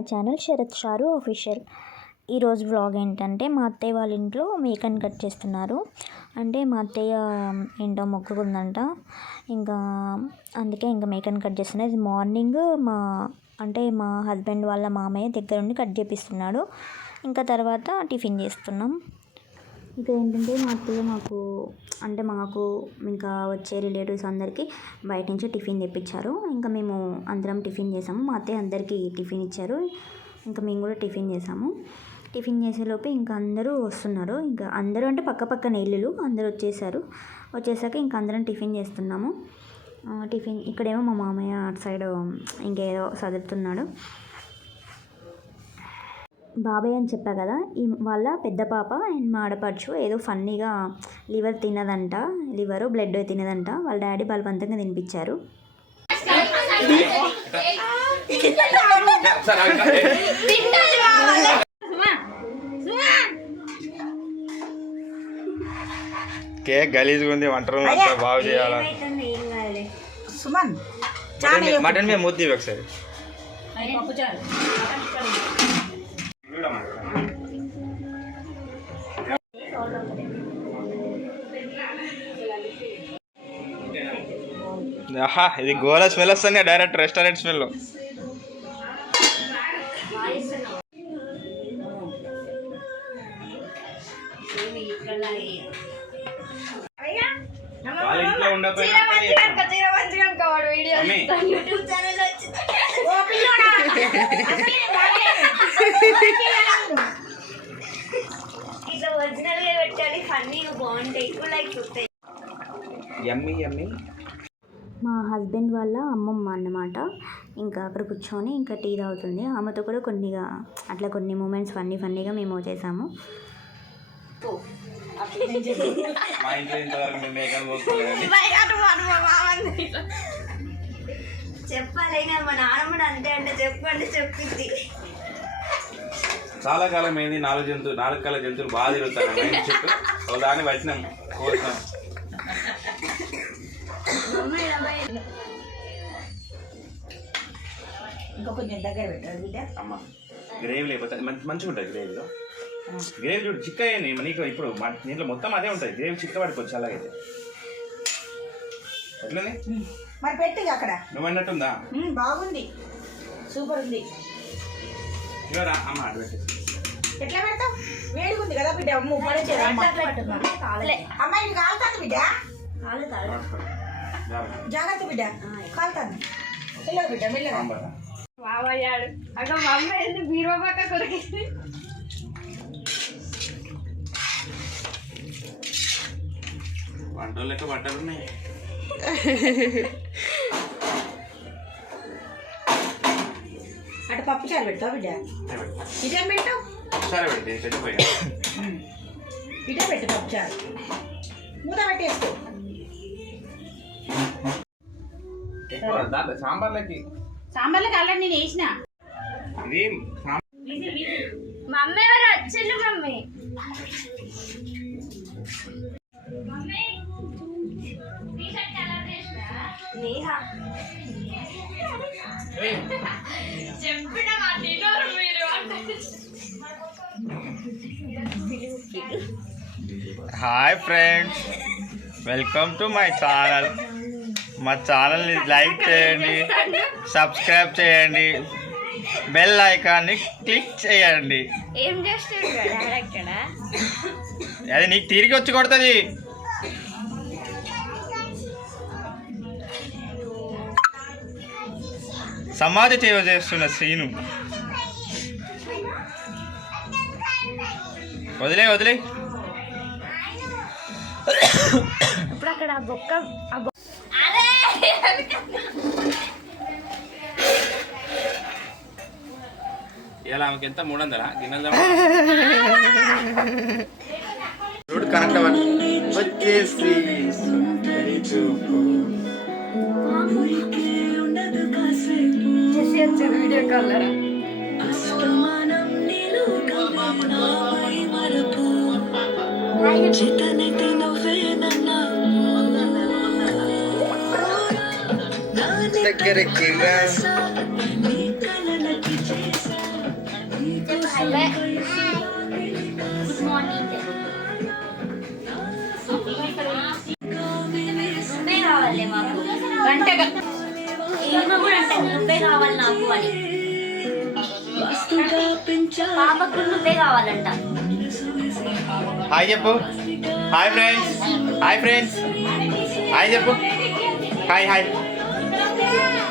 My channel Sharath Sharu official. ఈరోజు vlog ఏంటంటే మా అత్తయ్య వాళ్ళ ఇంట్లో మేకని కట్ చేస్తున్నారు. అంటే మా అత్తయ్య ఏంటో మొక్కుకుందంట, ఇంకా అందుకే ఇంకా మేకని కట్ చేస్తున్నారు. ఇది మార్నింగ్ మా హస్బెండ్ వాళ్ళ మామయ్య దగ్గర నుండి కట్ చేపిస్తున్నాడు. ఇంకా తర్వాత టిఫిన్ చేస్తున్నాం. ఇంకా ఏంటంటే మా అత్తయ్య మాకు ఇంకా వచ్చే రిలేటివ్స్ అందరికీ బయట నుంచి టిఫిన్ తెప్పించారు. ఇంకా మేము అందరం టిఫిన్ చేసాము. మా అత్తయ్య అందరికీ టిఫిన్ ఇచ్చారు. ఇంకా మేము కూడా టిఫిన్ చేసాము. టిఫిన్ చేసేలోపు ఇంకా అందరూ వస్తున్నారు. ఇంకా అందరూ అంటే పక్కపక్కన ఇల్లులు అందరూ వచ్చేసాక ఇంకా అందరం టిఫిన్ చేస్తున్నాము. ఇక్కడేమో మా మామయ్య అటు సైడ్ ఇంకేదో చదువుతున్నాడు. బాబాయ్ అని చెప్పా కదా, వాళ్ళ పెద్ద పాప అండ్ మా ఆడపడుచు ఏదో ఫన్నీగా లివర్ బ్లడ్ తినదంట. వాళ్ళ డాడీ బలవంతంగా తినిపించారు. కేక్ గలీజ్గా ఉంది, వంట రూమ్ అంతా బాగు చేయాలా. మటన్ మీద ముద్ది ఒకసారి. ఆహా, ఇది గోల స్మెల్ వస్తుంది డైరెక్ట్ రెస్టారెంట్ స్మెల్. వాళ్ళ ఇంట్లో ఉండకపోయినా మా హస్బెండ్ వాళ్ళ అమ్మమ్మ అన్నమాట. ఇంకా అక్కడ కూర్చొని ఇంకా టీ తాగుతుంది. ఆమెతో కూడా కొన్ని మూమెంట్స్ ఫన్నీగా మేము చేసాము. చెప్పాలి మా నాన్నమ్మ అంతే అంటే చెప్పింది. చాలా కాలం ఏంది, 4 కాల జంతువులు బాగా తిరుగుతాను చుట్టూ దాన్ని వచ్చినాం కోరుతాం. ఇంకా కొంచెం దగ్గర పెట్టారు బిడ్డ. అమ్మ గ్రేవీ లేకపోతే మంచిగా ఉంటుంది. గ్రేవీ చూడు చిక్క అయ్యింది నీకు. ఇప్పుడు దీంట్లో మొత్తం అదే ఉంటుంది. గ్రేవీ చిక్క పడిపోవచ్చు. అలాగైతే ఎట్లనే మరి పెట్టి అక్కడ నువ్వు అన్నట్టుందా? బాగుంది, సూపర్ ఉంది. ఇవరా అమ్మ అటు పెట్టేసి. ఎట్లా పెడతావు? వేడిగా ఉంది కదా బిడ్డ. అమ్మాయి ఇది కాలుతుంది బిడ్డ, జాగ్రత్త బిడ్డ, కాలుతుంది. మెల్లగా బిడ్డ మెల్లగా. బావయ్యాడు అక్కడ మా అమ్మ ఏంది బీరో పక్క కొరికింది. వంటలు లెక్క బట్టలు ఉన్నాయి. అటు పప్పు చారు పెడతావు బిడ్డ. ఇదే పెట్టావు సరే పెట్టి పెట్టిపోయా. ఇదే పెట్టు పప్పు చారు. మూత పెట్టేసుకో. సాంబార్లకి ఆల్రెడీ నేను వేసిన. మమ్మీ ఎవరు వచ్చిండు? మమ్మీ చెప్పిన మీరు. Hi friends, welcome to my channel. మా ఛానల్ని లైక్ చేయండి, సబ్స్క్రైబ్ చేయండి, బెల్ ఐకాన్ని క్లిక్ చేయండి. ఏం చేస్తున్నాడు? అది నీకు తిరిగి వచ్చి కొడుతుంది. సమాధి చేస్తున్న సీను. వదిలే ఇప్పుడు అక్కడ బొక్క ఇలా ఆమెకి ఎంత 300 గిన్నెలు రోడ్ కనెక్ట్ వచ్చేసి వీడియో కాల్ దగ్గరికి గుడ్ మార్నింగ్. నువ్వే కావాలి మాకు గంటగా ఈమె కూడా అంటే నువ్వే కావాలి నాకు అని. పాపకు నువ్వే కావాలంట. హాయ్ చెప్పు. Hi friends. Hi friends. Hi చెప్పు. హాయ్ హాయ్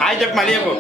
హాయ్ చెప్పు. మళ్ళీ చెప్పు.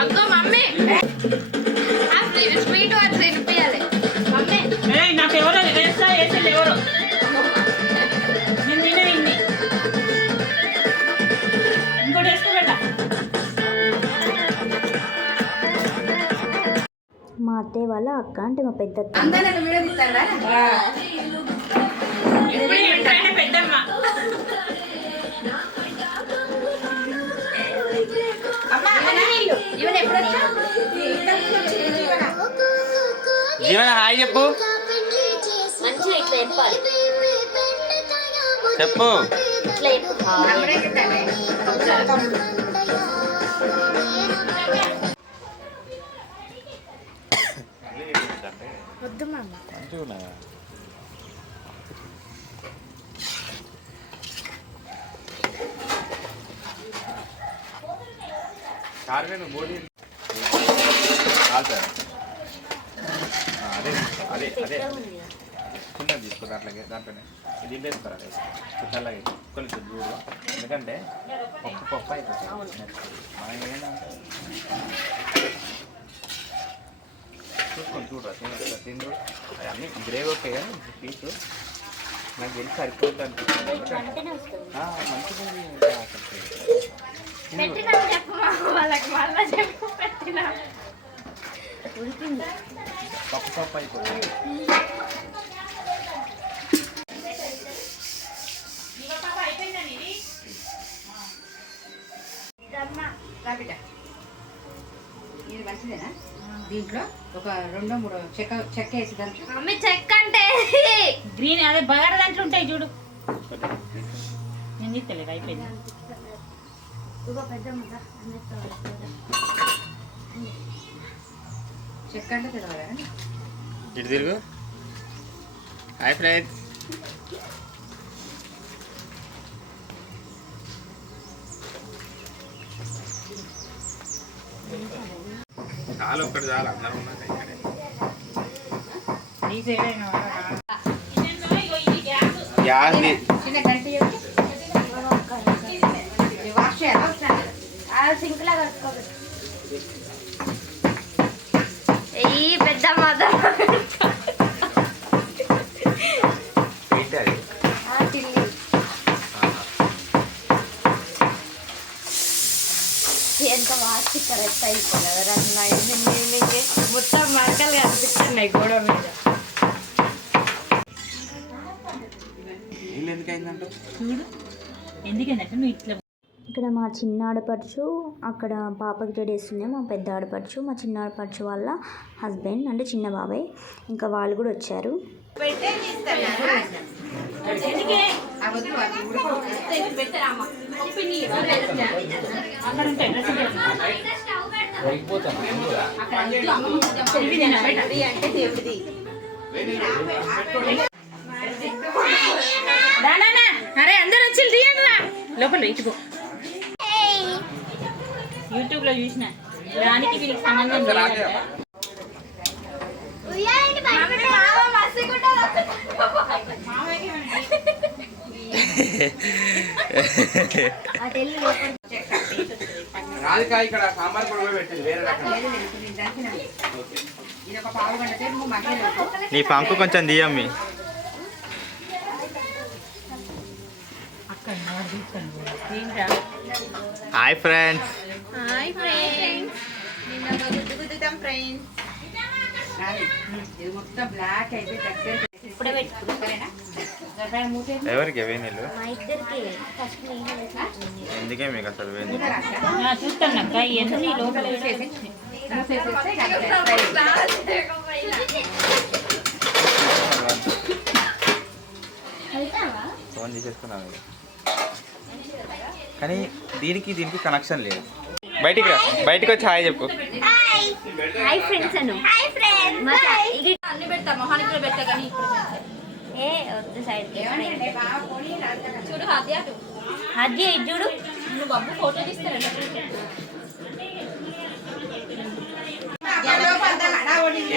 అగ్గో మమ్మీ స్వీట్ వాటి తినిపించాలి మమ్మీ. నాకు ఎవరో వేస్తా వేసేది ఎవరో నేను తినే విన్ని ఇంకోటి వేసుకోబెట్ట. మా అత్తయ్య వాళ్ళ అక్క అంటే మా పెద్ద అత్త. అందరూ వీడియో తీస్తారా? ఎప్పుడు ఏంటంటే పెద్దమ్మ జీవన హాయ్ చెప్పు. మంచిగా ఇట్లా చెప్పాలి. చెప్పు. ఇట్లా వద్దు మమ్మ. అదే అదే చిన్నది తీసుకో. దాంట్లోనే దీంట్లో వేసుకోవాలి. చుట్టాలాగే కొంచెం చూడు. ఎందుకంటే పప్పు అయిపోతుంది. మనం ఏంటంటే చూసుకొని చూడరా తిండు. అన్నీ గ్రేవ్ ఓకే కానీ పీసు నాకు తెలిసి సరిపోతుంది అనిపిస్తుంది. మంచిగా చెప్పు వాళ్ళకి మళ్ళా చెప్పు పెట్టిన పప్పు అయిపోతుంది. ఇది మంచిదేనా? దీంట్లో ఒక 2-3 చెక్క వేసి దాంట్లో మమ్మీ చెక్క అంటే గ్రీన్ అదే బగార దాంట్లో ఉంటాయి చూడు. నేను తీస్తలేదు అయిపోయింది. చెక్క అంటే తెలియదా? ఇటు తిరుగు. Hi friends. చాలా ఒక్కటి చాలా అందరూ ఉన్నారు ఇక్కడే. గ్యాస్ చిన్న గంట వాష్ చేయాలి. సింక్ లా కట్టుకోవచ్చు. ఈ పెద్ద మదర్ ఏంటి అది? తిల్లి ఎంత వాసి కరెక్ట్ అయిపోయింది. మొత్తం మరకలు కనిపిస్తున్నాయి గోడ మీద. వీళ్ళు ఎందుకు అయిందంట చూడు ఎందుకంటే నువ్వు ఇట్లా. ఇక్కడ మా చిన్న ఆడపడుచు, అక్కడ పాపకి రెడీస్తుంది మా పెద్ద ఆడపడుచు, మా చిన్న ఆడపడుచు వాళ్ళ హస్బెండ్ అంటే చిన్న బాబాయ్, ఇంకా వాళ్ళు కూడా వచ్చారు. అరే అందరు వచ్చి తీయండి లోపల ఇటుకో. యూట్యూబ్ లో చూసిన దానికి వీళ్ళకి సంబంధం లేదంట. రాధిక ఇక్కడ సాంబార్ పొడి కూడా పెట్టింది వేరే రకం. నీ పంకు కొంచెం తీయమ్మి. Hi friends. హాయ్ ఫ్రెండ్స్, నిన్న గుద్దు గుద్దుతాం ఫ్రెండ్స్. ఇది మొత్తం బ్లాక్ అయితే దగ్గర ఇప్పుడే పెట్టుకున్నా ఎవరికి వేణీళ్ళు? మా ఇద్దరికి ఫస్ట్ నేను ఎందుకే మీకు అసలు వేణీళ్ళు? చూస్తాను అక్క ఇవన్నీ లోపల ఫోన్ తీసేసుకున్నాను కానీ దీనికి కనెక్షన్ లేదు. బయటికి రా, బయటికి వచ్చి హాయ్ చెప్పు. హాయ్ ఫ్రెండ్స్ అను. Hi friends. ఇది అన్ని పెడతా, మొహానికి కూడా పెట్టా కానీ ఏ వద్దు సైడ్ చూడు హాద్య అది చూడు నువ్వు బాబు ఫోటో తీస్తారంట.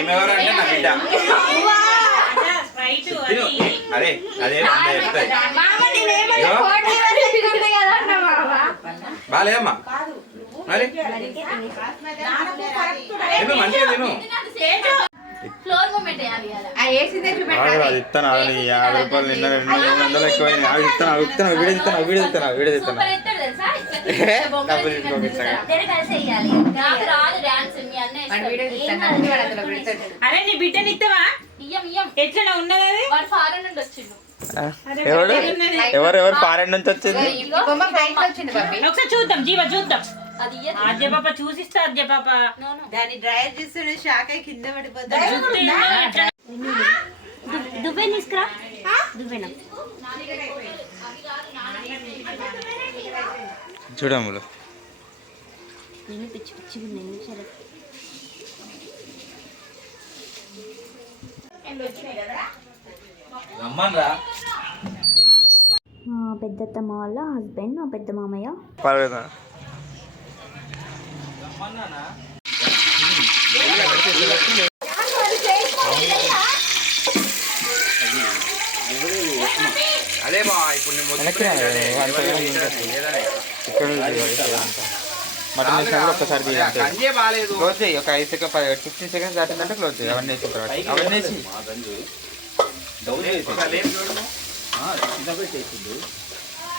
ఏమెవరు అంటే నా బిడ్డ. తిను. అదే అదే చెప్తాయి. బాగాలేదమ్మా మరి తిను, మంచిగా తిను. ఫ్లోర్ మూమెంట్ వేయాలి కదా. అది ఇస్తాను. అది 50 రూపాయలు నిన్న 200 ఎక్కువైంది. అవి ఇస్తాను వీడియో ఇస్తాను. ఎత్తాడు తెలుసా? డబ్బులు తీసుకోండి ఇస్తాను. ఇద్దరు కలిసి వేయాలి. నాకు రాదు డాన్స్, మీ అన్నయ్య అరే నీ బిడ్డని ఇస్తావా? ఇయ్యం ఎట్లా ఉన్నది అది? వాడు ఫారెన్ నుండి వచ్చిండు. ఎవరు ఫారెన్ నుంచి వచ్చింది? ఒకసారి చూద్దాం జీవ చూద్దాం. అది ఇయ్య. అజయ్ పాప చూసిస్తా అజయ్ పాప దాన్ని డ్రైర్ చేస్తుండే షాక్ అయి కింద పడిపోతుంది. దువ్వెన తీసుకురా. దువ్వెన చూడములు నేను పిచ్చి పిచ్చిగా ఉన్నాయి. సరే రమ్మన్రా. మా పెద్దత్తమ్మ వాళ్ళ హస్బెండ్, మా పెద్ద మామయ్య. పర్వాలేదు. అదే మా ఇప్పుడు నేను వెనక్కి రా, ఇక్కడ మటన్ వేసినప్పుడు ఒక్కసారి తీయాలి. గంజే బాగాలేదు. క్లోజ్ చేయి. ఒక 5 సెకండ్ 15 సెకండ్స్ దాటిందంటే క్లోజ్ చేయి. అవన్నీ వేసిన తర్వాత అవన్నీ వేసి ఒకసారి లేపు చూడు.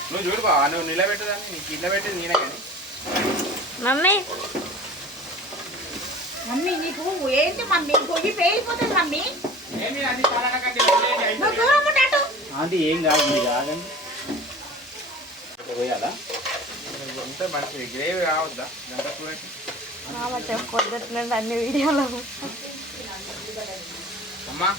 నువ్వు చూడు బావా, నువ్వు నిలబెట్టదాన్ని. నీకు నిలబెట్టేది నేనే కానీ. మమ్మీ మమ్మీ నీకు ఏంటి మమ్మీ పొయ్యి పేలిపోతుంది మమ్మీ. ఏమి అన్ని చాలా కంటే వదిలేయండి, అయిపోయింది. నువ్వు దూరం ఉన్నట్టు. ఆంటీ ఏం కాదు, మీరు ఆగండి. పోయాలా అంతా మంచిది. గ్రేవీ కావద్దా గంట చూడండి. మామ చెప్పొద్దు అన్ని వీడియోలో. అమ్మా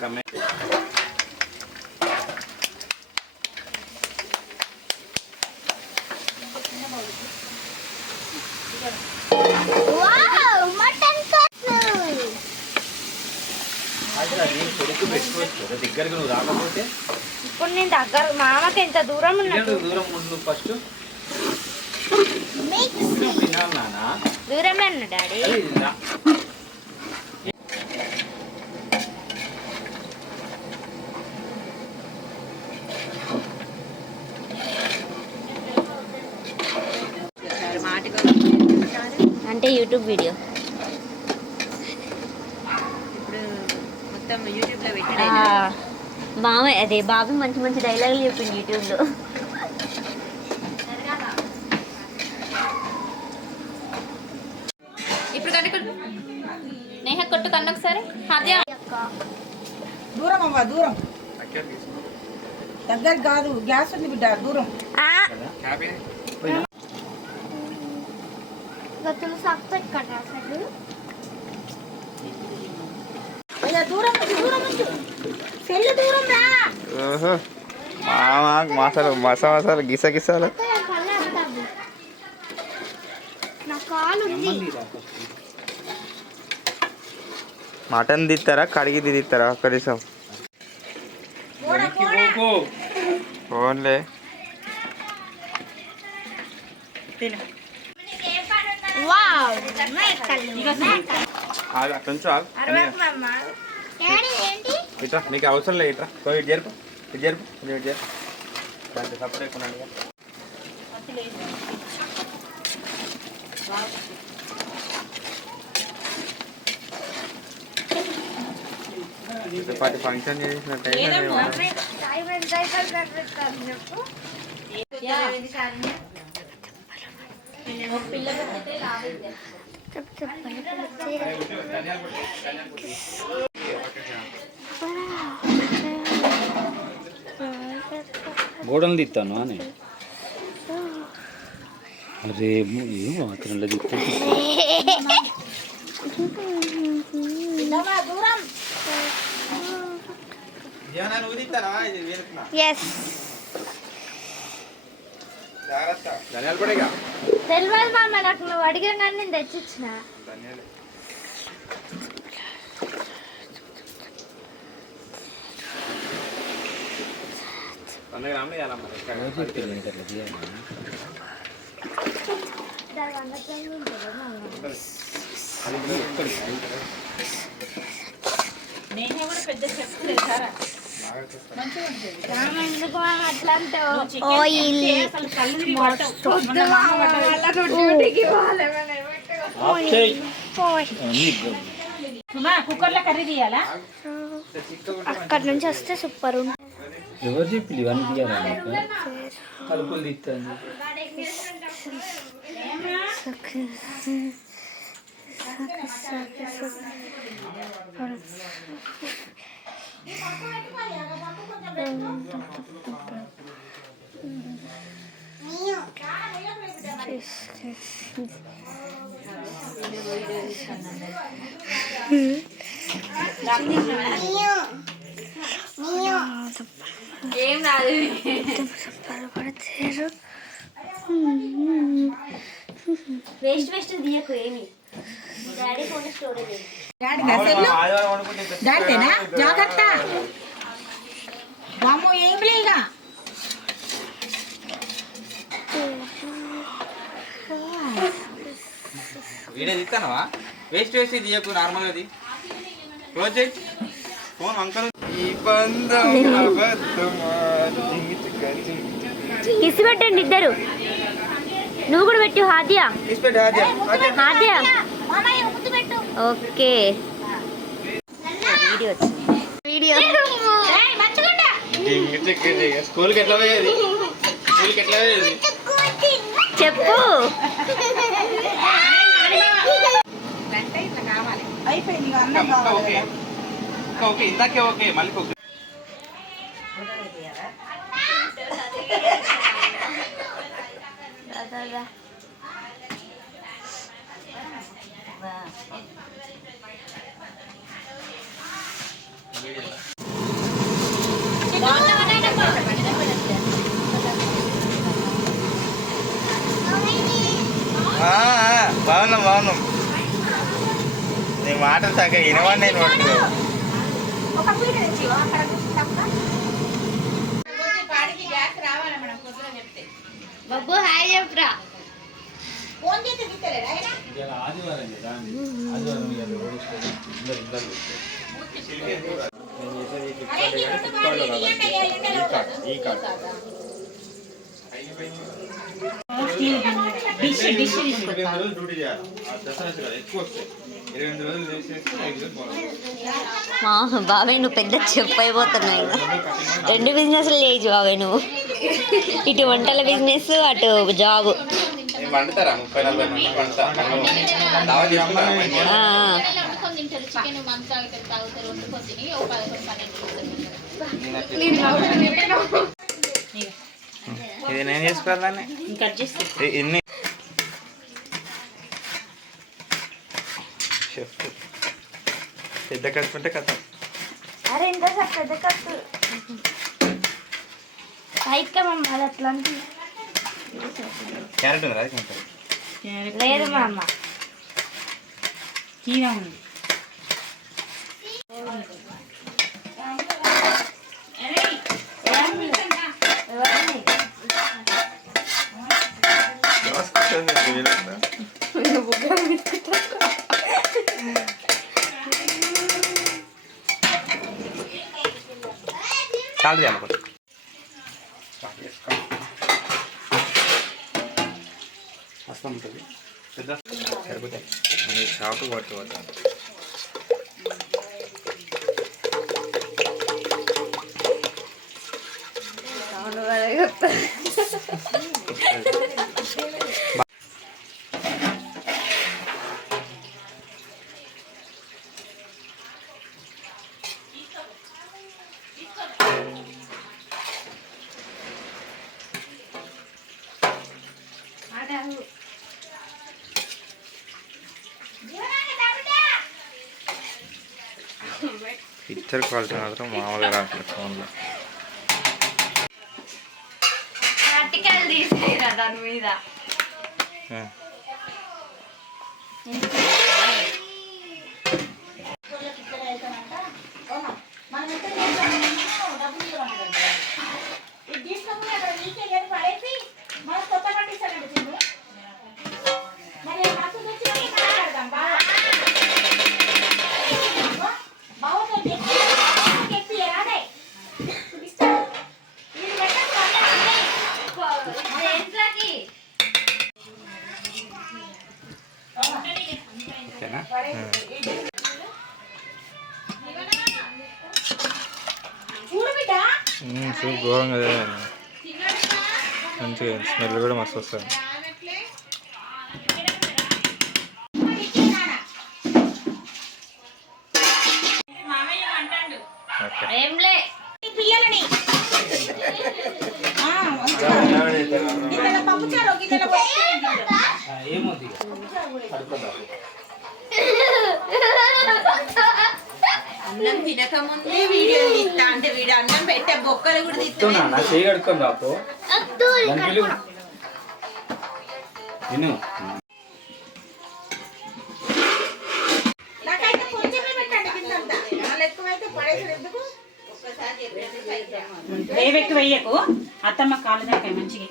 కమ్మే. కొడుకు పెట్టుకోవచ్చు దగ్గరకు. నువ్వు రాకపోతే ఇప్పుడు నేను దగ్గర మామకి ఎంత దూరం ఉన్నట్టు. దూరం ఉండు ఫస్ట్. నానా దూరమే అన్న డాడీ. అంటే యూట్యూబ్ వీడియో ఇప్పుడు మొత్తం యూట్యూబ్ లో పెట్టి మామ అదే బాబు మంచి మంచి డైలాగులు చెప్పింది యూట్యూబ్లో. ఇప్పుడు కనుక నేహ కొట్టు కన్ను ఒకసారి. హాద్య దూరం అవ్వ దూరం. దగ్గర కాదు, గ్యాస్ ఉంది బిడ్డ, దూరం. గతులు సాకు పెట్టుకోండి అసలు. అయ్యో దూరం నుంచి దూరం నుంచి సెల్లు దూరం రా. ఓహో మసాలా మసాలా గిస గిసాలు పల్లె అవుతుంది నా కాలు ఉంది. మటన్ తీస్తారా కడిగి తీస్తారా ఒక్క నిమిషం ఫోన్లే వావ్ మేకలు అట్లా ఉంచు ఆగు. డాడీ ఏంటి ఇట్రా నీకు అవసరం లేదు ఇట్రా ఇటు జరుపు ఇటు జరుపు ఇటు జరుపు దాంట్లో సపోర్ట్ ఎక్కున్నాడు పాటి ఫంక్షన్ చేసినట్టు టైం ఎంత అవుతుంది చెప్పు. గోడలు తీస్తాను అని అరే ఏం మాత్రం లేదు దూరం ఎస్ ధనియాలు పడేగా తెలియదు మామ నాకు నువ్వు అడిగిన కానీ నేను తెచ్చిచ్చిన. ధనియాలు నేనే కూడా పెద్ద చెప్తలేదు సారా ఎందుకు మామ అట్లా అంటావు? అసలు కళ్ళు తిరిగి పట్టవు. మొన్న మా అమ్మ పడ్డది. డ్యూటీకి పోవాలి సుమా కుక్కర్లో కర్రీ తీయాలా? అక్కడ నుంచి వస్తే సూపర్ ఉంటుంది. ఎవరు చెప్పి ఇవన్నీ తీయాలి కలుపులు తీస్తాను ఏం రాదు. వేస్ట్ తీయకు ఏమి. డాడీ ఫోన్ స్టోరేజ్ దాంతేనా జాగ్రత్త బామ్మ ఏం లేగా. వీడియో తీస్తానవా వేస్ట్ వేస్ట్ తీయకు నార్మల్గా అది క్లోజ్ చేయి ఫోన్ అంకల్ ఈ బంధం కిసి పెట్టండి ఇద్దరు. నువ్వు కూడా పెట్టు హాద్యా. హాద్యా ఓకే వీడియో స్కూల్కి ఎట్లా పోయేది స్కూల్కి ఎట్లా పోయేది చెప్పు. అయిపోయింది అన్నం కావాలి. ఓకే ఓకే ఇందాకే ఓకే మళ్ళీ ఓకే బాగున్నాం బాగున్నాం నీ మాటలు చక్కగా వినవాడి నేను పట్టుకో ఒక పీట తెచ్చి అక్కడ కూర్చుంటా. బాబు హాయ్ చెప్పరా. ఫోన్ చేస్తే తీస్తలేడా ఆయన? డిష్ డిష్ తీసుకొస్తా. డ్యూటీ చేయాలి ఎక్కువ వస్తాయి 28 రోజులు చేసేసి 5 రోజులు పోవాలి బాబాయ్ నువ్వు పెద్ద చెప్పు అయిపోతున్నావు. ఇంకా 2 బిజినెస్లు చేయొచ్చు బాబాయ్ నువ్వు. ఇటు వంటల బిజినెస్ అటు జాబ్. వండుతారా 30-40 మంది వండుతారా దావా చేసుకుంటారా ఇది నేను చేసుకోవాలని కట్ చేస్తే ఎన్ని షెఫ్ పెద్ద కత్తి ఉంటే కథ. అరే ఎంత సార్ పెద్ద కట్టు సైడ్గా మమ్మ అది అట్లాంటి క్యారెట్ ఉంది అది కొంచెం. లేదు మా అమ్మ కీరా ఉంది. చాలు అనుకో. వస్తాం ఉంటుంది పెద్ద సరిపోతాయి షాపు పట్టుకోవద్దాం. పిక్చర్ క్వాలిటీ మాత్రం మామూలుగా రావట్లేదు ఫోన్లో. ఆర్టికల్ తీసేరా దాని మీద. పడేసి మన కొత్త పండిస్తానండి తిను మరి మాకు తెచ్చి మాట్లాడదాం బాగా బాగా చెప్పి అదే ఇస్తాడు ఇది ఇంట్లోకి ఓకేనా? చూడు బిడ్డ సూప్ ఘోరంగా మంచిగా స్మెల్ కూడా మస్తు వస్తుంది. ఓకే ఏంలే పిల్లలని పంపుచారు అన్నం తినకముందే వీడియో తీస్తా అంటే వీడు అన్నం పెట్టే బొక్కలు కూడా తీస్తున్నా నాకైతే కొంచెమే పెట్టండి కిందంతా వాళ్ళు ఎక్కువైతే పడేసారు ఎందుకు ఒక్కసారి చెప్పేసి వేవెక్కి వెయ్యకు అత్తమ్మ కాళ్ళు దాకాయి మంచిగా.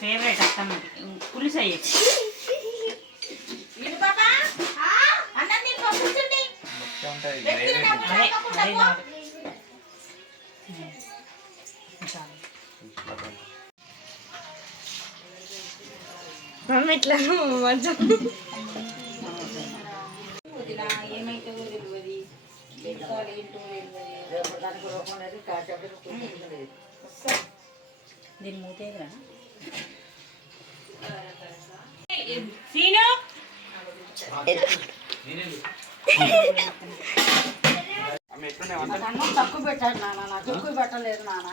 ఫేవరెట్ అత్తమ్మకి పులుసు అయ్యకు. విను బాబా అన్నం తిని కూర్చుండి అదే అదే కాదు. ఇట్లా మంచం ఏమైతుందో తెలియదు దీని మూతేదిరా సీను. అన్నం తక్కువ పెట్టారు నాన్న నాకు ఎక్కువ పెట్టలేదు నాన్న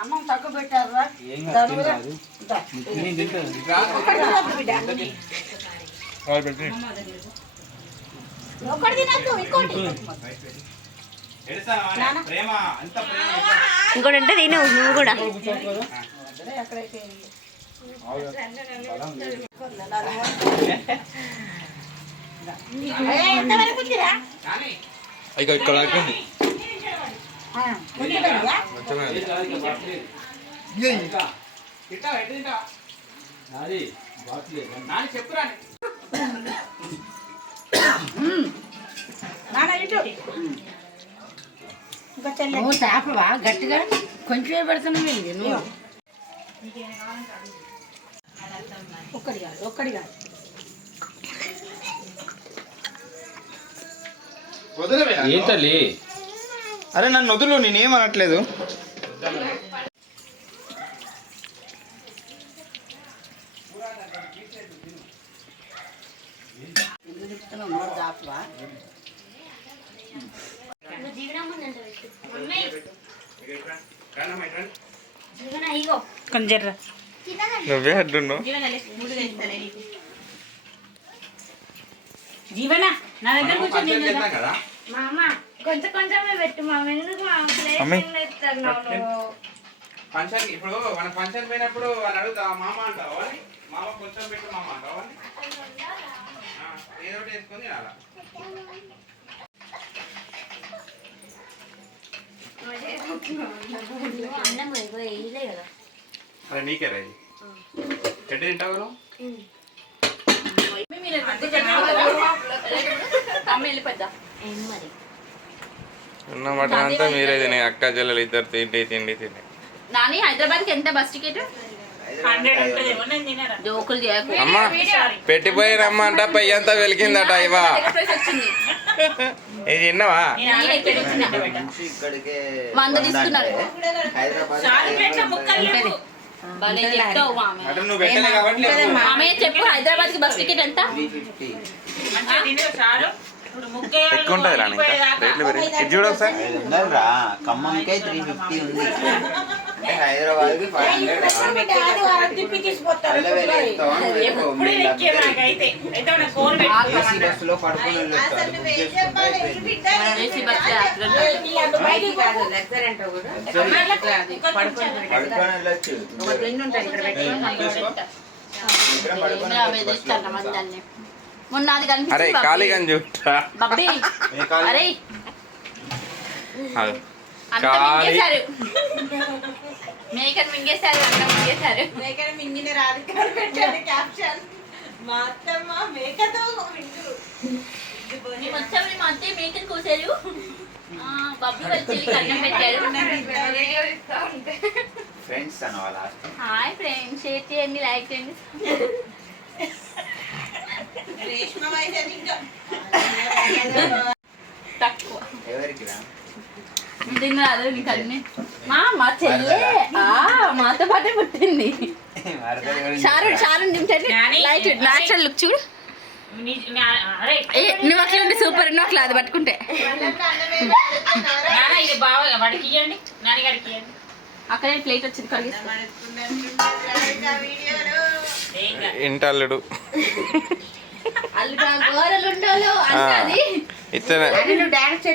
అన్నం తక్కువ పెట్టారా ఒకటి తినద్దు ఇంకోటి ప్రేమ అంత ప్రేమ ఇంకోటి అంటే తిను నువ్వు కూడా. ఎంతవరకు ఉందిరా ఇక ఇక్కడ నువ్వు తాపవా గట్టిగా కొంచెమే పెడుతున్నావు నువ్వు ఒక్కడి కాదు ఏం తల్లి? అరే నన్ను వదులు, నేనేం అనట్లేదు. కొంచెం జర్ర నువ్వే అడ్డున్నావు. జీవన నా దగ్గర కూర్చొని ఫంక్షన్ తిన్నదా? చేద్దాం కదా మా అమ్మ కొంచెం కొంచెమే పెట్టు మామ, ఎందుకు మా ప్లేట్ మమ్మీ. ఎత్తున్నావు నువ్వు? ఫంక్షన్ ఇప్పుడు మన ఫంక్షన్ పోయినప్పుడు వాళ్ళు అడుగుతా మామ అంటావా అని? మామ కొంచెం పెట్టు మామ అంటావా అని? ఏదో ఒకటి వేసుకొని తినాలా? అన్నం వేయలే కదా. అరే నీకే రా ఇది చెట్టు తింటావు నువ్వు? ఏం మరి ఉన్న మటన్ అంతా మీరే తినే అక్క చెల్లెలు ఇద్దరు తిండి తిండి తిండి. నాని హైదరాబాద్ కి ఎంత బస్ టికెట్ 100 ఉంటుందేమో, నేను తినరా. జోకులు చేయకు అమ్మ పెట్టిపోయి రమ్మంట పెయ్యి అంతా వెలికిందట ఇవా ప్రైస్ వచ్చింది ఇది తిన్నావా? నేను ఆల్రెడీ తెలిసిన. ఇక్కడికే 100 తీసుకున్నాడు హైదరాబాద్ చాలు ప్లేట్ల ముక్కలు లేవు. భలే చెప్తావు మామయ్య మటన్ నువ్వు పెట్టలే కాబట్టి లేదు. మామయ్య చెప్పు హైదరాబాద్ కి బస్ టికెట్ ఎంత 350 మంచిగా తినేవి చాలు. ఇప్పుడు ముక్కేయాలు ఎక్కువ ఉంటుంది రాని ఇంకా ఉడికిపోయేదాకా. రేట్లు పెరిగి ఇది చూడు ఒకసారి 500 రా, ఖమ్మంకే 350 ఉంది. హైదరాబాద్కి 500 తిప్పి తీసుకొస్తారు ఎప్పుడు ఎక్కే నాకైతే. అయితే మన ఫోన్ పెట్టుకో. ఏసీ బస్సులో పడుకుని వెళ్ళొస్తారు. బుక్ చేసుకుంటే అయిపోయింది. ఏసీ బస్ బయటికి కాదు పడుకొని వెళ్ళొచ్చు. ఇద్దరం పడుకొని వెళ్ళొచ్చు. మొన్న అది అరే కనిపించింది ఖాళీగా చూడరా బబ్బీ అరే ఆగు. అంత ఖాళీ మింగేశారు మేకని మింగేశారు అంత మింగేశారు మేకని మింగిన రాధికారు పెట్టాడు క్యాప్షన్. మా అత్తమ్మ మేకతో మింగు. మేము వచ్చాము మా అత్తయ్య మేకని కోసారు బబ్బీ వచ్చి కన్నం పెట్టారు ఫ్రెండ్స్ అన్నవా లాస్ట్ హాయ్ ఫ్రెండ్స్ షేర్ చేయండి లైక్ చేయండి రేష్మ అయితే ఇంకా తక్కువ ఎవరికి రా? తిన్నాడు నీకు అన్ని మా చెల్లె మాతో పాటే పుట్టింది మరదలు గురించి షారుడ్ షారుడ్ తింటే లైట్ న్యాచురల్ లుక్ చూడు అరే నువ్వు అట్లా ఉంటే సూపర్ నువ్వు అట్లా అది పట్టుకుంటే నాన్న ఇది బాగా వాడికి ఇవ్వండి, నాన్నగారికి ఇవ్వండి. అక్కడే ప్లేట్ వచ్చింది కలిగి ఇంటల్లుడు అల్లుగా గోరలు ఉండోలు అన్నది ఇతనే నువ్వు డాన్స్